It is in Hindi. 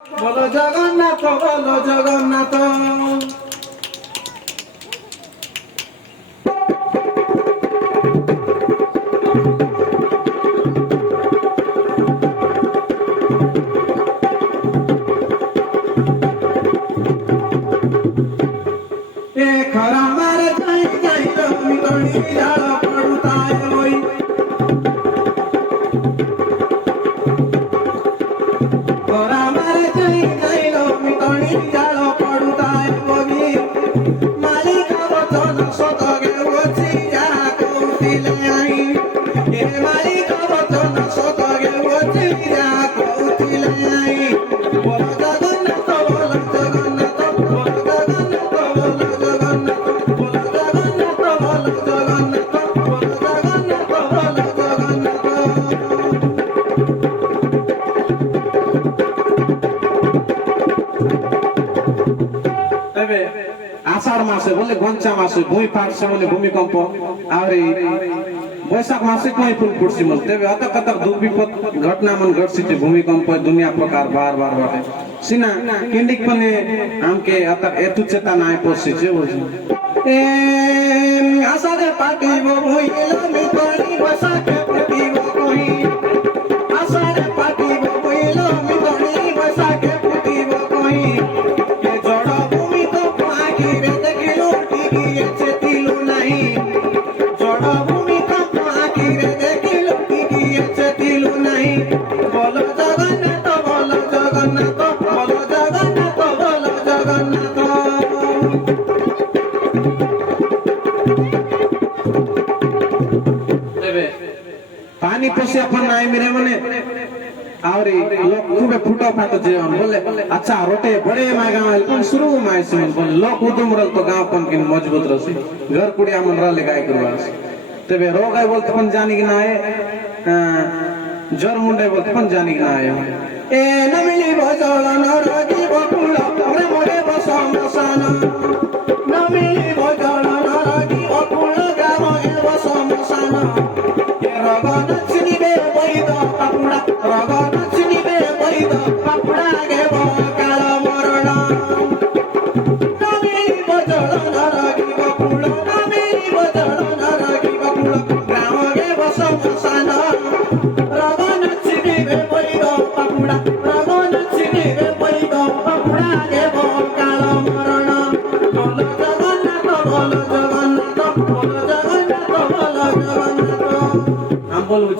বলো জগন্নাথ বলো জগন্নাথ। এ খরা মারে যাই যাই তুমি গড়ি জাল পড়ুতায় ওই খরা মারে যাই যাই তুমি গড়ি জাল পড়ুতায় ওই মালিক বচন সত গেউছি যা কৌতিলে আই এ মালিক বচন সত গেউছি যা কৌতিলে আই বলো জগন্নাথ বলো জগন্নাথ বলো জগন্নাথ বলো জগন্নাথ বলো জগন্নাথ বলো জগন্নাথ বলো জগন্নাথ বলো জগন্নাথ। আষাঢ় মাসে বলে ঘঞ্চা মাসে ভূমি ফাটছে বলে ভূমিকম্প আর বৈশাখ मासे कोई फूल फुटसी मन तेबे अतक अतक दुख विपद घटना मन घटसी जे भूमिकंप दुनिया प्रकार बार बार बाटे सिना किंडिक पने हमके अतक एतु चेता नाय पोसी जे बोलसी ए आसारे पाटी वो भइलो मी पानी बसा के फुटी वो कोई आसारे पाटी वो भइलो मी पानी बसा के फुटी वो कोई के जड़ भूमि तो पाकी रे देखिलो टिकी एचे तिलु नहीं जड़ भूमि तो पाकी रे देखिलो टिकी एचे तिलु नहीं बोलो जगन्नाथ बोलो जगन्नाथ बोलो जगन्नाथ बोलो जगन्नाथ। पानी पसी अपन नाय मेरे मने आवरी लोग खूबे फुटो फाटो जेवन बोले अच्छा रोटे बड़े मागा माल पण शुरू माय सुन पण लोग उदम रल तो गांव पण किन मजबूत रसी घर कुडिया मन रले गाय करवास तबे रोग आय बोलते पण जानी कि ना आए जर मुंडे बोलते पण जानी कि ना आए ए नमिली बजल नरगी बकुल रे मोरे बसम बसन नमिली बजल नरगी बकुल गाव ए बसम बसन ए रगन चिनिबे बैद पापुडा रगन चिनिबे बैद पापुडा गे काल मरण नमिली बजल नरगी बकुल नमिली बजल नरगी बकुल गाव गे बसम बसन रगन चिनिबे बैद पापुडा रगन चिनिबे बैद पापुडा गे काल मरण बोलो जगन्नाथ बोलो जगन्नाथ बोलो जगन्नाथ बोलो जगन्नाथ। हम बोलू